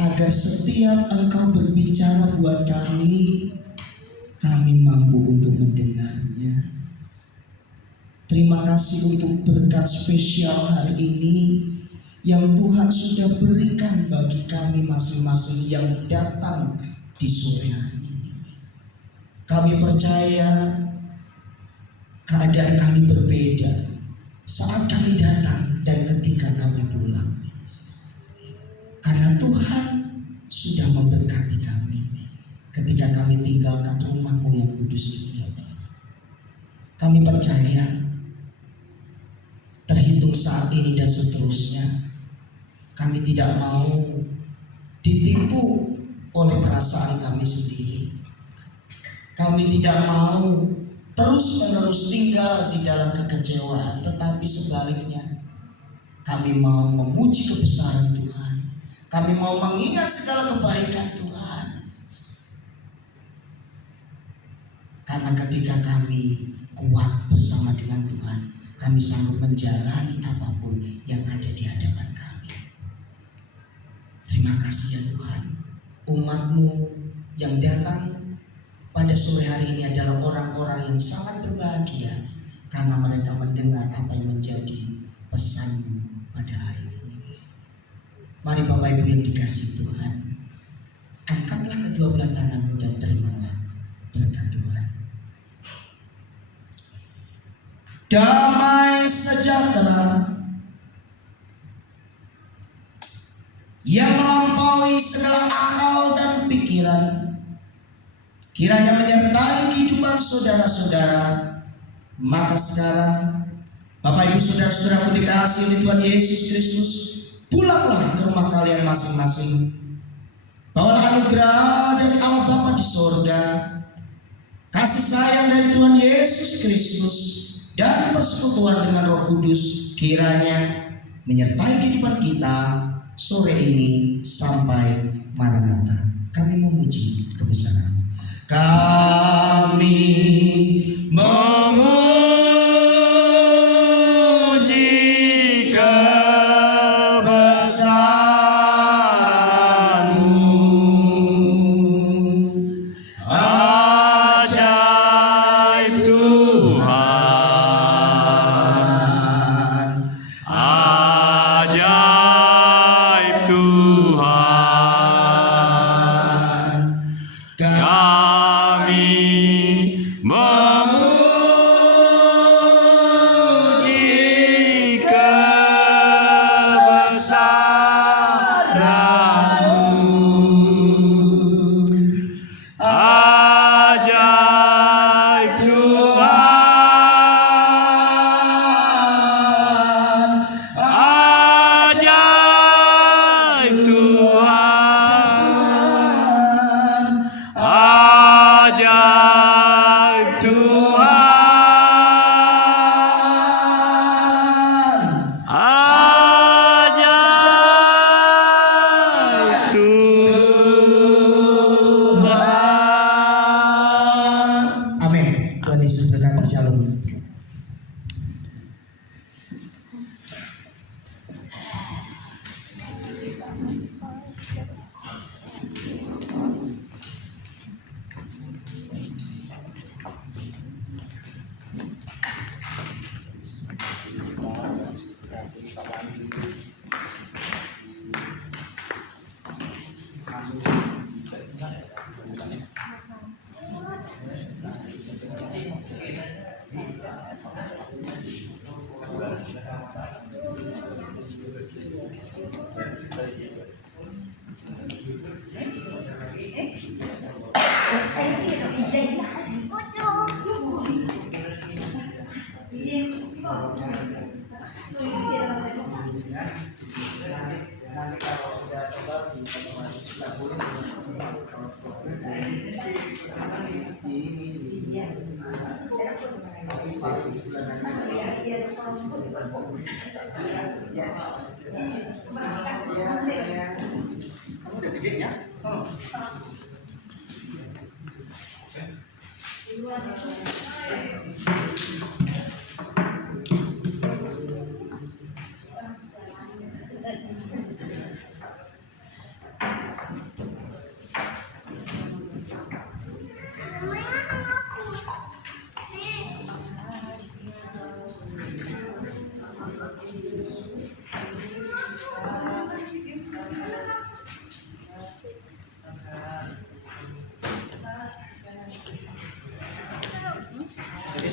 agar setiap Engkau berbicara buat kami mampu untuk mendengarnya. Terima kasih untuk berkat spesial hari ini yang Tuhan sudah berikan bagi kami masing-masing yang datang di sore hari ini. Kami percaya keadaan kami berbeda saat kami datang dan ketika kami pulang. Karena Tuhan sudah memberkati kami ketika kami tinggalkan rumah-Mu yang kudus ini. Kami percaya terhitung saat ini dan seterusnya, kami tidak mau ditipu oleh perasaan kami sendiri. Kami tidak mau terus-menerus tinggal di dalam kekecewaan, tetapi sebaliknya kami mau memuji kebesaran Tuhan. Kami mau mengingat segala kebaikan Tuhan. Karena ketika kami kuat bersama dengan Tuhan, kami sanggup menjalani apapun yang ada di hadapan kami. Terima kasih ya Tuhan. Umat-Mu yang datang pada sore hari ini adalah orang-orang yang sangat berbahagia karena mereka mendengar apa yang menjadi pesan-Mu pada hari ini. Mari Bapak Ibu yang dikasihi Tuhan, angkatlah kedua belah tangan-Mu dan terimalah berkat Tuhan. Damai sejahtera yang melampaui segala akal dan pikiran kiranya menyertai kehidupan saudara-saudara. Maka sekarang Bapak Ibu saudara-saudaraku dikasihi oleh Tuhan Yesus Kristus, pulanglah ke rumah kalian masing-masing. Bawalah anugerah dari Allah Bapa di sorga, kasih sayang dari Tuhan Yesus Kristus, dan persekutuan dengan Roh Kudus kiranya menyertai kehidupan kita sore ini sampai Maranatha. Kami memuji kebesaran. Kami memuji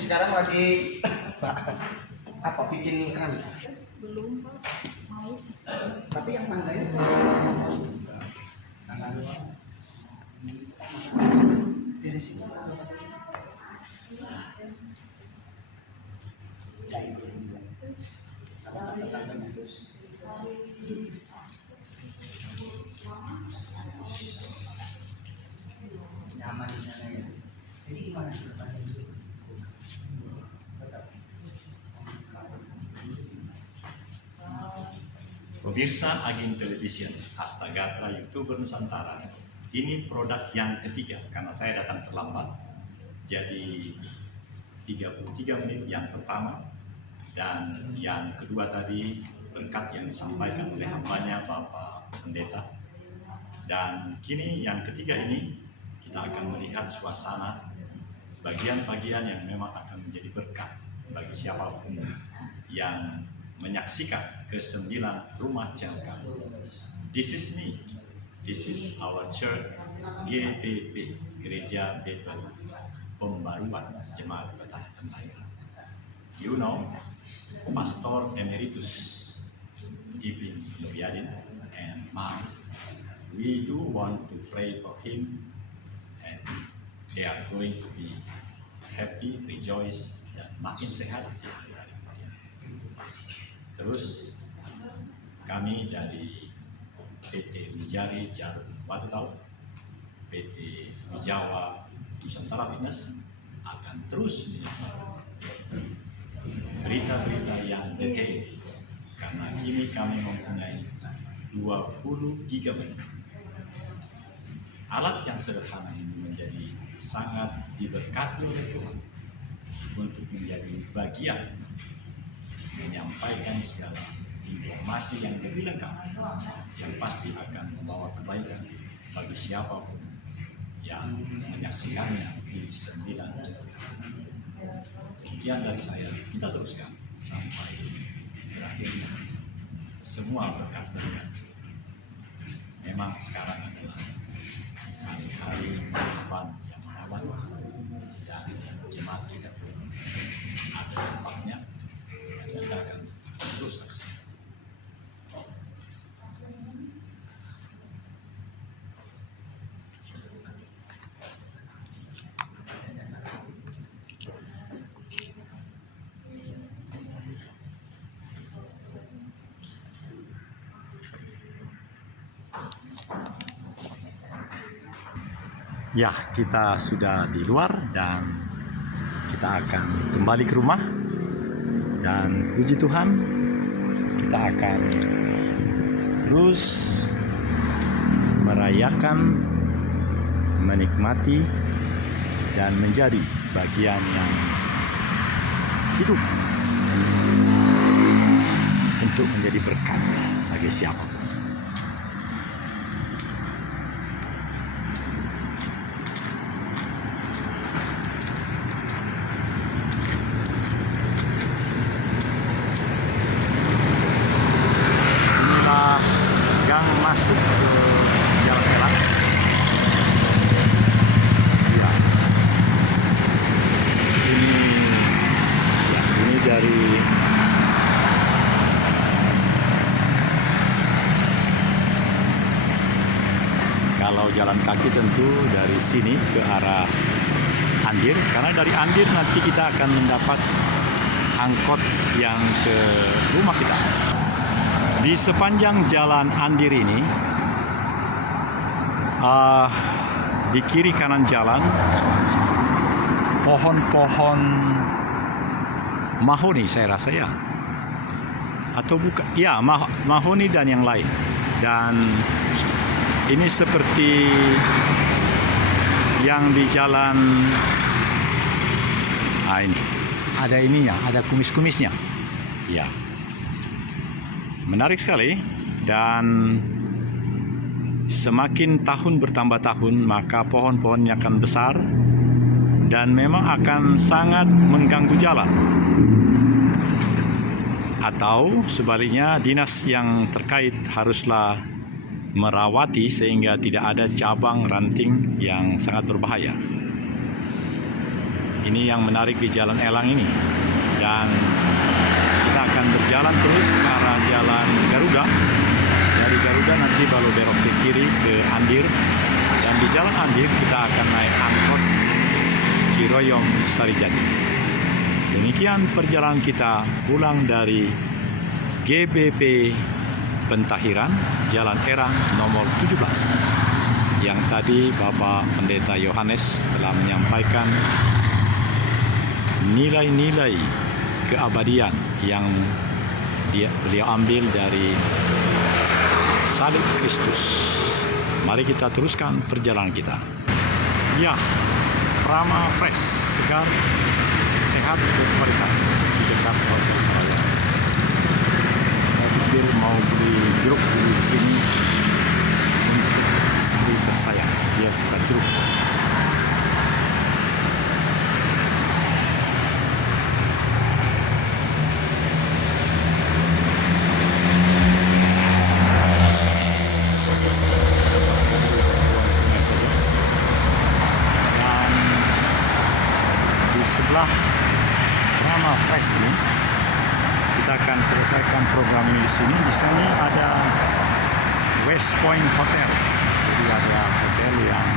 sekarang lagi apa bikin keramik? Belum Pak, mau. Tapi yang tangganya dari sini. Nyaman di sana ya. Jadi gimana depannya? Pemirsa Agin Television, Astagatra YouTuber Nusantara, ini produk yang ketiga karena saya datang terlambat. Jadi 33 menit yang pertama dan yang kedua tadi berkat yang disampaikan oleh hambanya Bapak Pendeta. Dan kini yang ketiga ini kita akan melihat suasana bagian-bagian yang memang akan menjadi berkat bagi siapapun yang menyaksikan ke-9 rumah jangka. This is me. This is our church, GBP, Gereja Betel Pembaruan Jemaat Betah Tembaga. You know, Pastor Emeritus Ibn Nuryadin and Mom, we do want to pray for him, and they are going to be happy, rejoice, dan makin sehat di hari-hari kemudian. Terus kami dari PT Wijari Jarum Batu Tau, PT Wijawa Nusantara Fitness akan terus menyampaikan berita-berita yang detail karena kini kami mempunyai 20 GB. Alat yang sederhana ini menjadi sangat diberkati oleh Tuhan untuk menjadi bagian menyampaikan segala informasi yang lebih lengkap yang pasti akan membawa kebaikan bagi siapapun yang menyaksikannya di 9 jam. Demikian dari saya, kita teruskan sampai berakhirnya semua berkat-berkat. Memang sekarang adalah hari-hari depan yang merawat dari jemaat kita pun ada dampaknya. Kita akan terus saksikan. Ya, kita sudah di luar dan kita akan kembali ke rumah. Dan puji Tuhan, kita akan terus merayakan, menikmati, dan menjadi bagian yang hidup untuk menjadi berkat bagi siapapun. Masuk ke Jalan Merah. Ya. Ini dari kalau jalan kaki tentu dari sini ke arah Andir, karena dari Andir nanti kita akan mendapat angkot yang ke rumah kita. Di sepanjang jalan Andir ini, di kiri kanan jalan, pohon-pohon mahoni saya rasa ya, atau bukan? Ya, mahoni dan yang lain. Dan ini seperti yang di jalan, ini ada ininya, ada kumis-kumisnya, ya. Menarik sekali, dan semakin tahun bertambah tahun maka pohon-pohonnya akan besar dan memang akan sangat mengganggu jalan. Atau sebaliknya, dinas yang terkait haruslah merawati sehingga tidak ada cabang ranting yang sangat berbahaya. Ini yang menarik di Jalan Elang ini. Dan kita akan berjalan terus ke arah Jalan Garuda. Dari Garuda nanti baru belok ke kiri ke Andir. Dan di Jalan Andir kita akan naik angkot Ciroyong Sarijadi. Demikian perjalanan kita pulang dari GBP Pentahiran Jalan Erang nomor 17. Yang tadi Bapak Pendeta Yohanes telah menyampaikan nilai-nilai keabadian yang beliau ambil dari salib Kristus. Mari kita teruskan perjalanan kita. Ya, Prama Fresh, segar, sehat, berkualitas di dekat Hotel Raya. Saya pikir mau beli jeruk dulu di sini untuk istri tersayang. Dia suka jeruk. Setelah Prama Fresh ini, kita akan selesaikan program ini di sini. Di sini ada West Point Hotel. Jadi ada hotel yang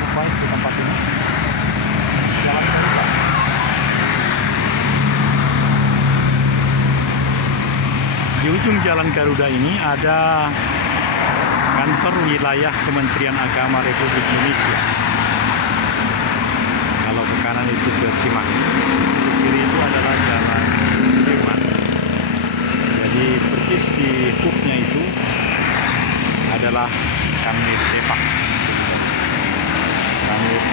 apa itu tempat ini? Jalan Garuda. Di ujung Jalan Garuda ini ada kantor wilayah Kementerian Agama Republik Indonesia. Kalau ke kanan itu ke Cimahi, ke kiri itu adalah Jalan Lewat. Jadi persis di hooknya itu adalah Kanwil Tepak. Kanwil.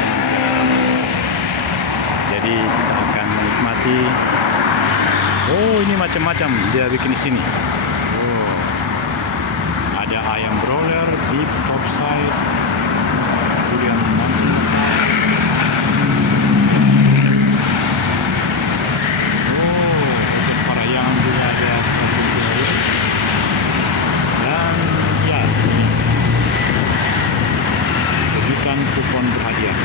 Jadi kita akan menikmati. Oh, ini macam-macam dia bikin di sini. Oh, ada ayam broiler, beef topside, kemudian kupon berhadiah.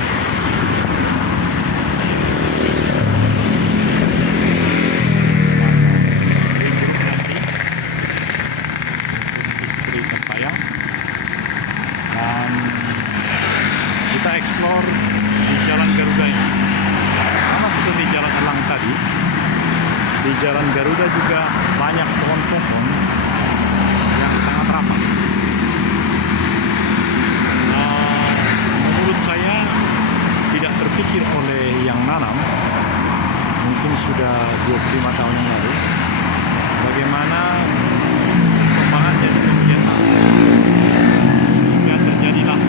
Istri tersayang. Dan kita eksplor di Jalan Garuda ini. Sama seperti Jalan Elang tadi, di Jalan Garuda juga banyak pohon-pohon yang sangat rapat. Menurut saya tidak terpikir oleh yang nanam, mungkin sudah 25 tahun yang lalu, bagaimana perkembangannya demikian hingga terjadilah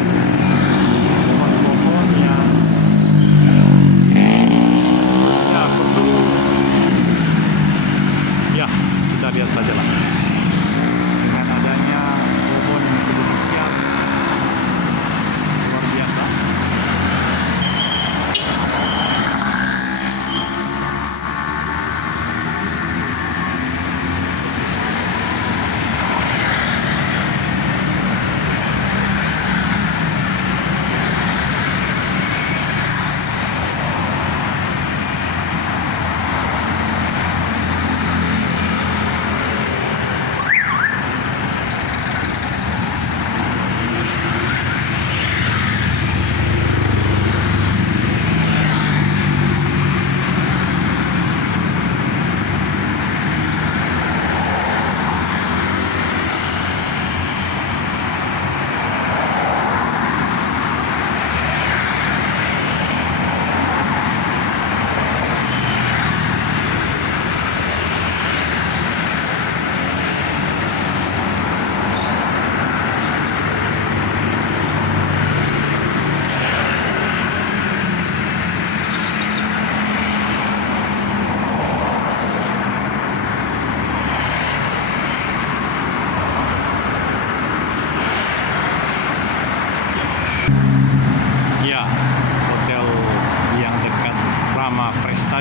pohon-pohon yang ya perlu ya kita lihat sajalah dengan adanya pohon yang sedemikian luar biasa.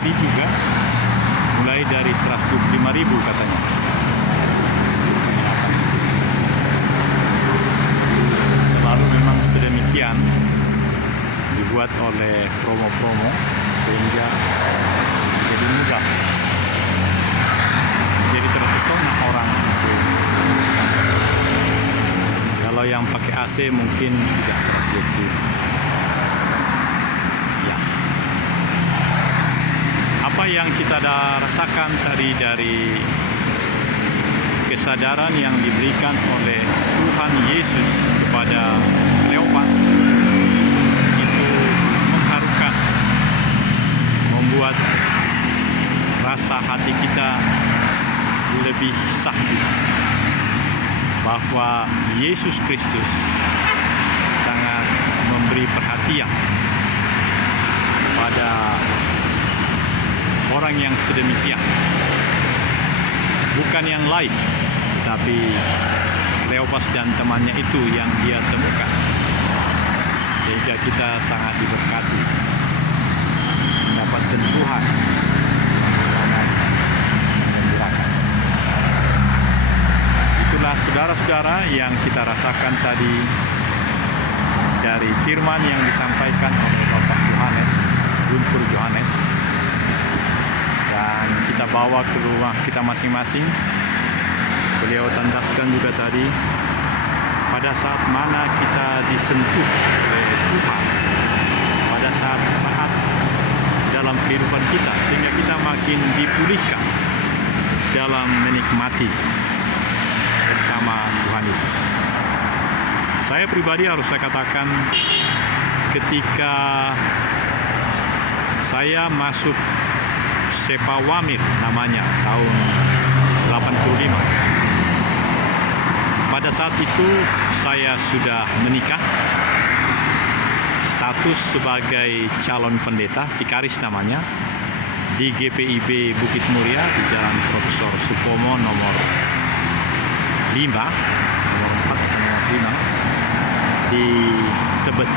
tadi juga mulai dari 125.000 katanya. Selalu memang sedemikian dibuat oleh promo-promo sehingga jadi mudah, jadi terpesona orang untuk. Kalau yang pakai AC mungkin tidak 120. Ya. Apa yang kita rasakan tadi dari kesadaran yang diberikan oleh Tuhan Yesus kepada Kleopas itu mengharukan, membuat rasa hati kita lebih sahdu bahwa Yesus Kristus sangat memberi perhatian pada orang yang sedemikian. Bukan yang lain, tapi Kleopas dan temannya itu yang dia temukan. Sehingga kita sangat diberkati, mendapat sentuhan sangat menggembirakan. Itulah saudara-saudara yang kita rasakan tadi dari firman yang disampaikan oleh Bapak Yohanes, Guntur Yohanes, dan kita bawa ke rumah kita masing-masing. Beliau tandaskan juga tadi, pada saat mana kita disentuh oleh Tuhan, pada saat dalam kehidupan kita, sehingga kita makin dipulihkan dalam menikmati bersama Tuhan Yesus. Saya pribadi harus saya katakan, ketika saya masuk Sepa Wamir namanya tahun 85. Pada saat itu saya sudah menikah, status sebagai calon pendeta, vikaris namanya, di GPIB Bukit Muria di Jalan Profesor Supomo nomor 5, nomor 4 nomor 5 di Tebet,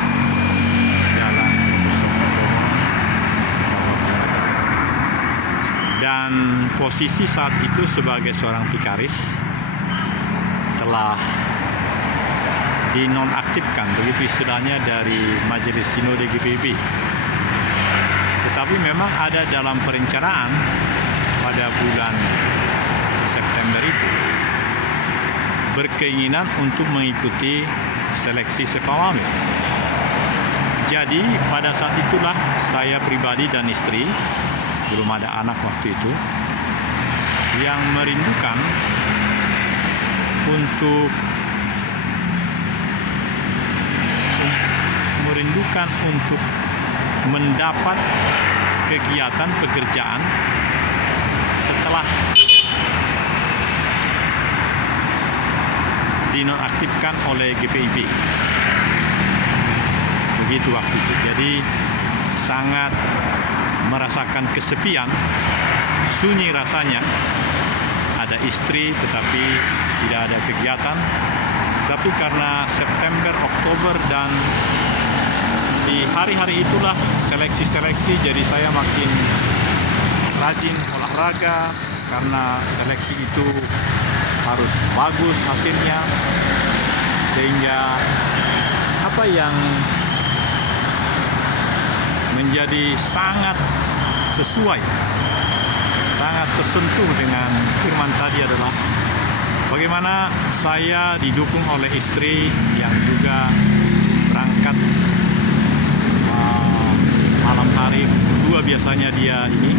Jalan Profesor Supomo. Dan posisi saat itu sebagai seorang vikaris telah dinonaktifkan, begitu istilahnya, dari Majelis Sinode GPIB. Tetapi memang ada dalam perencanaan pada bulan September itu berkeinginan untuk mengikuti seleksi Sepa Wamir. Jadi pada saat itulah saya pribadi dan istri, belum ada anak waktu itu, yang merindukan untuk mendapat kegiatan pekerjaan setelah dinonaktifkan oleh GPIB. Begitu waktu itu. Jadi sangat merasakan kesepian, sunyi rasanya. Ada istri tetapi tidak ada kegiatan. Tapi karena September, Oktober, dan di hari-hari itulah seleksi-seleksi, jadi saya makin rajin olahraga karena seleksi itu harus bagus hasilnya, sehingga apa yang menjadi sangat sesuai, sangat tersentuh dengan firman tadi adalah bagaimana saya didukung oleh istri yang juga berangkat malam hari. Kedua biasanya dia ini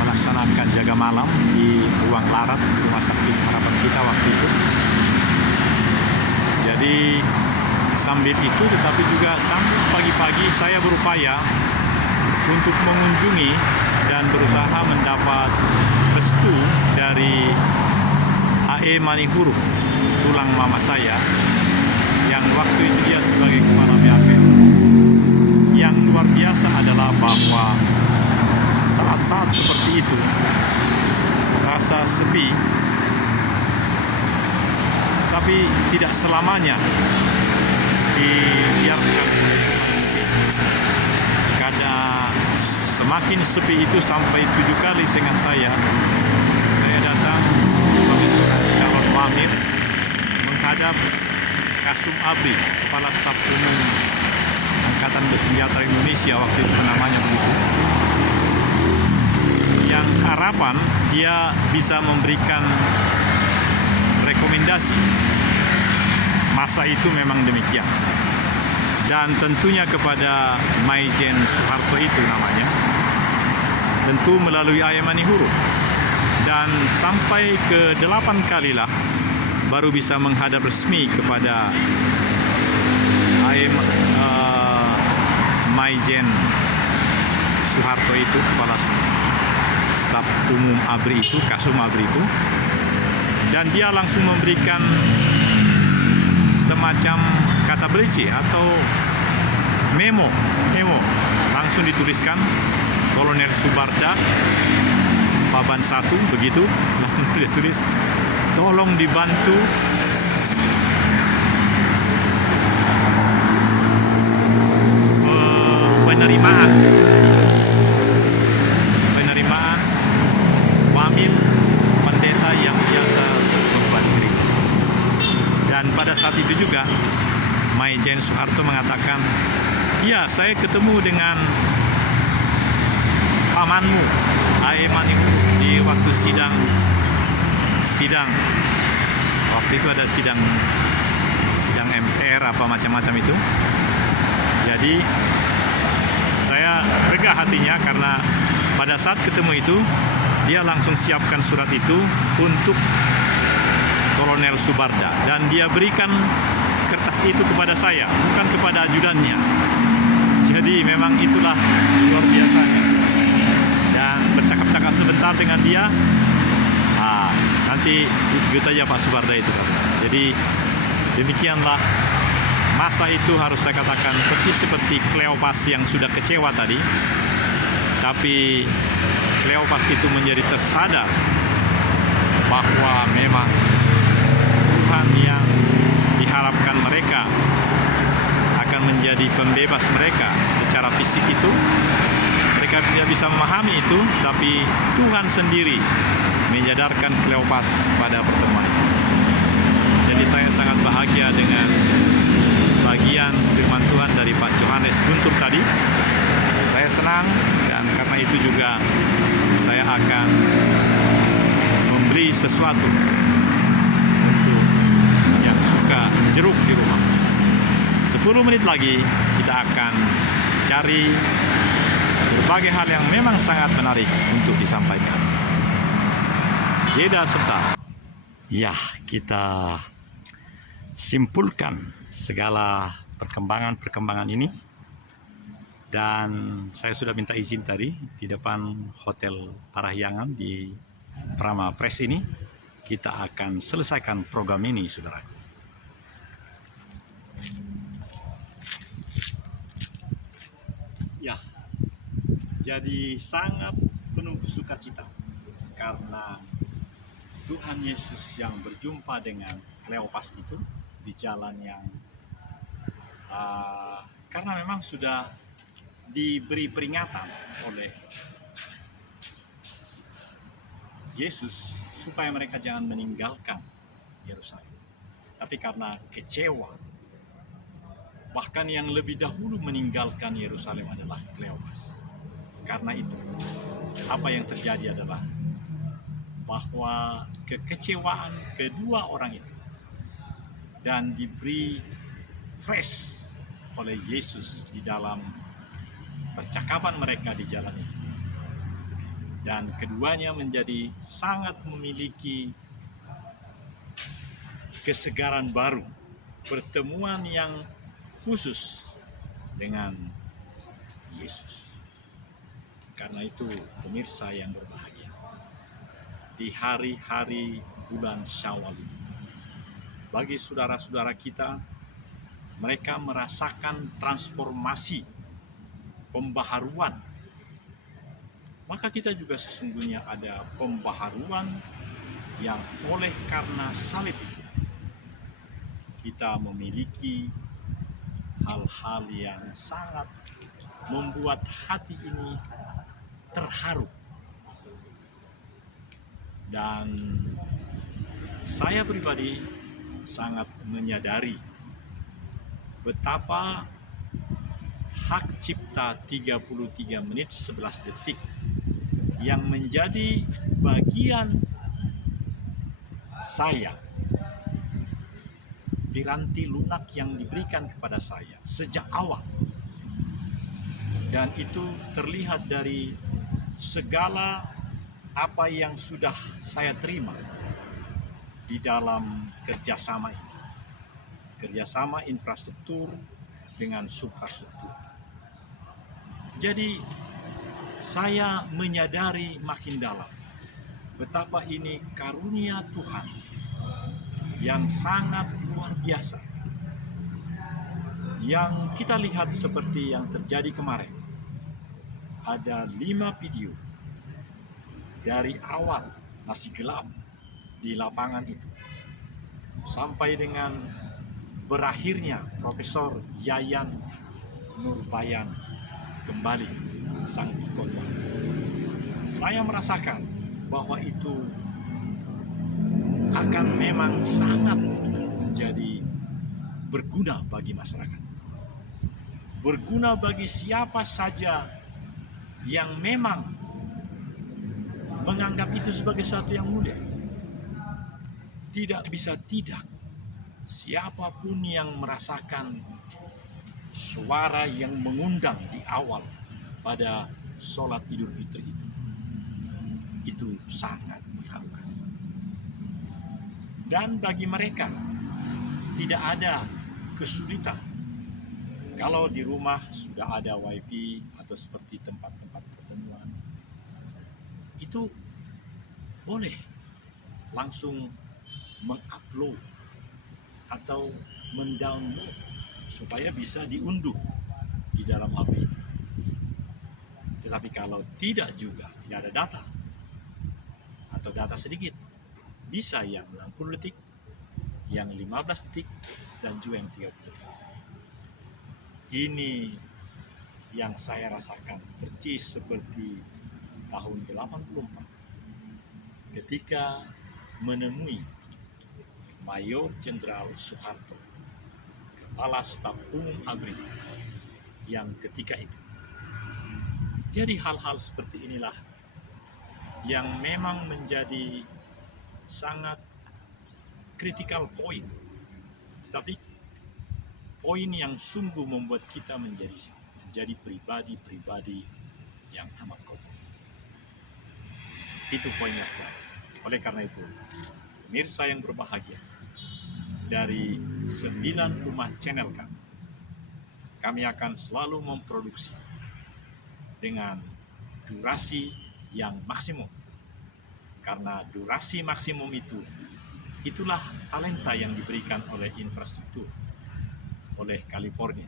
melaksanakan jaga malam di ruang larat rumah sakit harapan kita waktu itu. Jadi sambil itu, tetapi juga sambil pagi-pagi saya berupaya untuk mengunjungi dan berusaha mendapat restu dari AE Manihuruk, tulang mama saya, yang waktu itu dia sebagai kepala BAPM. Yang luar biasa adalah bahwa saat-saat seperti itu, rasa sepi, tapi tidak selamanya dibiarkan oleh Tuhan. Kadang semakin sepi itu sampai 7 kali seingat saya datang sebagai seorang calon wamir menghadap Kasum Abri, Kepala Staf Umum Angkatan Bersenjata Indonesia waktu itu namanya begitu, yang harapan dia bisa memberikan rekomendasi. Masa itu memang demikian. Dan tentunya kepada Maijen Soeharto itu namanya, tentu melalui A.M. Manihuru. Dan sampai ke 8 kalilah baru bisa menghadap resmi kepada A.M. Maijen Soeharto itu, kepala staf umum ABRI itu, Kasum ABRI itu. Dan dia langsung memberikan semacam kata belici atau memo langsung dituliskan Kolonel Subarda Paban 1 begitu, langsung dia tulis tolong dibantu penerimaan wamil pendeta yang biasa membuat gereja. Dan pada saat itu juga Maijen Soeharto mengatakan, iya saya ketemu dengan pamanmu A.M. Manihuru di waktu sidang waktu itu ada sidang MPR apa macam-macam itu. Jadi saya lega hatinya karena pada saat ketemu itu dia langsung siapkan surat itu untuk Kolonel Subarda, dan dia berikan kertas itu kepada saya, bukan kepada ajudannya. Jadi memang itulah luar biasanya. Dan bercakap-cakap sebentar dengan dia, nanti ikut aja Pak Subarda itu. Jadi demikianlah masa itu, harus saya katakan seperti Kleopas yang sudah kecewa tadi. Tapi Kleopas itu menjadi tersadar bahwa memang Tuhan yang diharapkan mereka akan menjadi pembebas mereka secara fisik itu, mereka tidak bisa memahami itu, tapi Tuhan sendiri menyadarkan Kleopas pada pertemuan itu. Jadi saya sangat bahagia dengan bagian firman Tuhan dari Pak Johannes Guntur tadi. Saya senang, dan karena itu juga saya akan membeli sesuatu untuk yang suka jeruk di rumah. 10 menit lagi kita akan cari berbagai hal yang memang sangat menarik untuk disampaikan. Jeda sebentar. Ya, kita simpulkan segala perkembangan ini. Dan saya sudah minta izin tadi di depan Hotel Parahyangan di Prama Fresh ini. Kita akan selesaikan program ini, saudara. Ya, jadi sangat penuh sukacita karena Tuhan Yesus yang berjumpa dengan Kleopas itu di jalan yang karena memang sudah diberi peringatan oleh Yesus supaya mereka jangan meninggalkan Yerusalem. Tapi karena kecewa, bahkan yang lebih dahulu meninggalkan Yerusalem adalah Kleopas. Karena itu, apa yang terjadi adalah bahwa kekecewaan kedua orang itu dan diberi fresh oleh Yesus di dalam percakapan mereka di jalan itu. Dan keduanya menjadi sangat memiliki kesegaran baru, pertemuan yang khusus dengan Yesus. Karena itu, pemirsa yang berbahagia, di hari-hari bulan Syawal ini, bagi saudara-saudara kita, mereka merasakan transformasi, pembaharuan. Maka kita juga sesungguhnya ada pembaharuan yang oleh karena salib itu, kita memiliki hal-hal yang sangat membuat hati ini terharu. Dan saya pribadi sangat menyadari betapa hak cipta 33 menit 11 detik yang menjadi bagian saya, piranti lunak yang diberikan kepada saya sejak awal. Dan itu terlihat dari segala apa yang sudah saya terima di dalam kerjasama ini. Kerjasama infrastruktur dengan suprastruktur. Jadi saya menyadari makin dalam betapa ini karunia Tuhan yang sangat luar biasa. Yang kita lihat seperti yang terjadi kemarin. Ada 5 video dari awal masih gelap di lapangan itu sampai dengan berakhirnya Profesor Yayan Nurbayan kembali sang khotbah. Saya merasakan bahwa itu akan memang sangat menjadi berguna bagi masyarakat. Berguna bagi siapa saja yang memang menganggap itu sebagai sesuatu yang mulia. Tidak bisa tidak. Siapapun yang merasakan suara yang mengundang di awal pada sholat Idul Fitri itu sangat mengharukan. Dan bagi mereka tidak ada kesulitan kalau di rumah sudah ada wifi atau seperti tempat-tempat pertemuan, itu boleh langsung mengupload atau mendownload supaya bisa diunduh di dalam HP ini. Tetapi kalau tidak juga, tidak ada data atau data sedikit, bisa yang 60 detik, yang 15 detik, dan juga yang 30 detik. Ini yang saya rasakan persis seperti tahun 84 ketika menemui Mayor Jenderal Soeharto, Kepala Staf Umum ABRI yang ketika itu. Jadi hal-hal seperti inilah yang memang menjadi sangat critical point. Tetapi poin yang sungguh membuat kita menjadi pribadi-pribadi yang amat kokoh. Itu poinnya, saudara. Oleh karena itu, pemirsa yang berbahagia, dari 9 rumah channel kami akan selalu memproduksi dengan durasi yang maksimum. Karena durasi maksimum itulah talenta yang diberikan oleh infrastruktur, oleh California,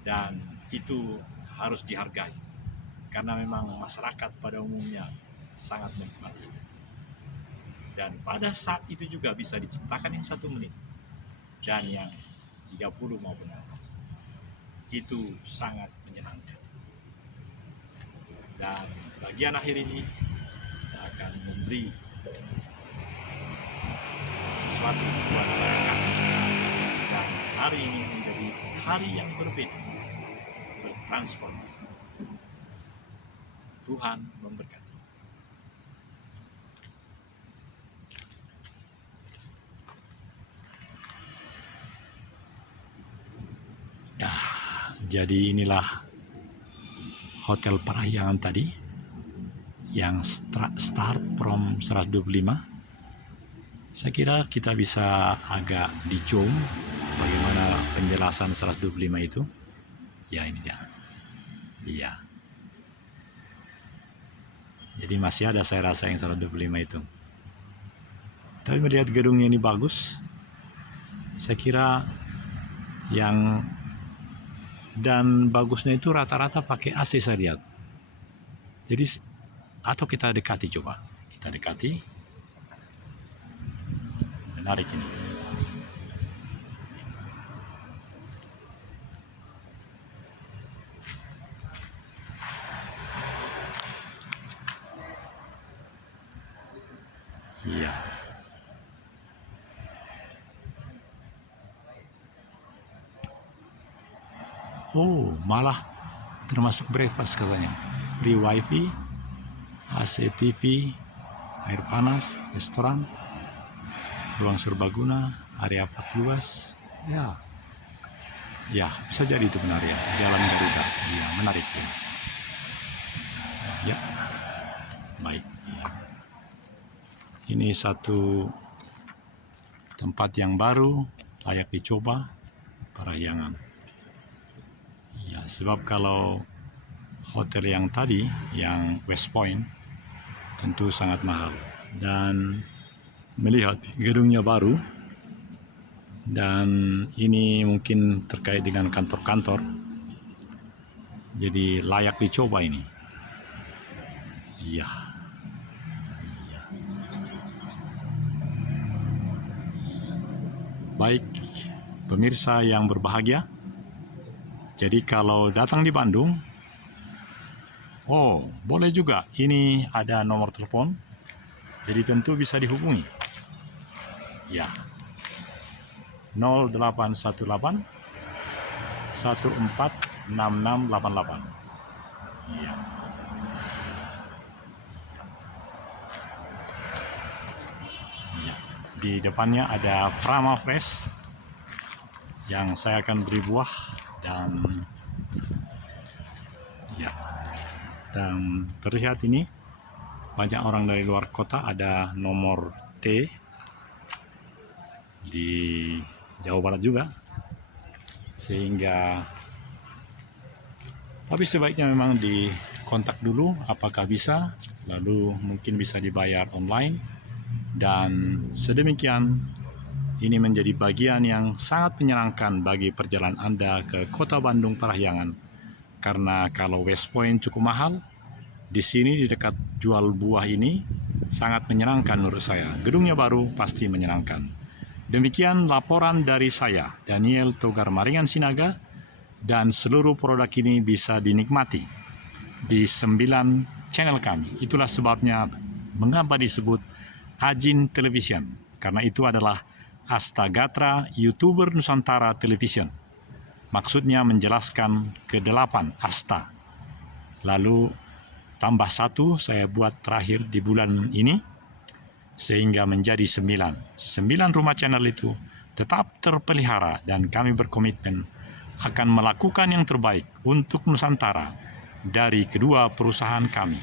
dan itu harus dihargai karena memang masyarakat pada umumnya sangat menikmati itu. Dan pada saat itu juga bisa diciptakan yang 1 menit dan yang 30 maupun 15. Itu sangat menyenangkan. Dan bagian akhir ini kita akan memberi sesuatu buat saya kasih. Dan hari ini menjadi hari yang berbeda, bertransformasi. Tuhan memberkati. Ya, jadi inilah Hotel Parahyangan tadi yang start from 125. Saya kira kita bisa agak di zoom bagaimana penjelasan 125 itu. Ya, ini dia. Iya. Jadi masih ada saya rasa yang 125 itu. Tapi melihat gedungnya ini bagus. Saya kira yang dan bagusnya itu rata-rata pakai AC saya lihat. Jadi atau kita dekati coba. Kita dekati. Menarik ini. Iya. Oh, malah termasuk breakfast katanya. Free wifi, AC TV, air panas, restoran, ruang serbaguna, area park luas. Ya, bisa jadi itu benar ya. Jalan Garuda, ya menarik ya. Ya, baik. Ya. Ini satu tempat yang baru, layak dicoba, Parahyangan. Ya, sebab kalau hotel yang tadi, yang West Point, tentu sangat mahal. Dan melihat gedungnya baru, dan ini mungkin terkait dengan kantor-kantor, jadi layak dicoba ini. Iya. Baik, pemirsa yang berbahagia, jadi kalau datang di Bandung, boleh juga, ini ada nomor telepon, jadi tentu bisa dihubungi. Ya, 0818 146688. Ya. Di depannya ada Prama Fresh yang saya akan beri buah dan terlihat ini banyak orang dari luar kota, ada nomor T di Jawa Barat juga, sehingga tapi sebaiknya memang dikontak dulu apakah bisa, lalu mungkin bisa dibayar online. Dan sedemikian, ini menjadi bagian yang sangat menyenangkan bagi perjalanan Anda ke kota Bandung Parahyangan. Karena kalau West Point cukup mahal, di sini di dekat jual buah ini sangat menyenangkan menurut saya. Gedungnya baru pasti menyenangkan. Demikian laporan dari saya, Daniel Togar Maringan Sinaga, dan seluruh produk ini bisa dinikmati di 9 channel kami. Itulah sebabnya mengapa disebut Ajin Television, karena itu adalah Astagatra YouTuber Nusantara Television. Maksudnya menjelaskan ke-8 Asta. Lalu tambah 1 saya buat terakhir di bulan ini, sehingga menjadi 9. 9 rumah channel itu tetap terpelihara dan kami berkomitmen akan melakukan yang terbaik untuk Nusantara dari kedua perusahaan kami.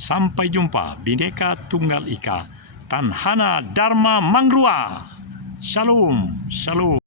Sampai jumpa, Bhinneka Tunggal Ika, Tanhana Dharma Mangrua. Shalom, shalom.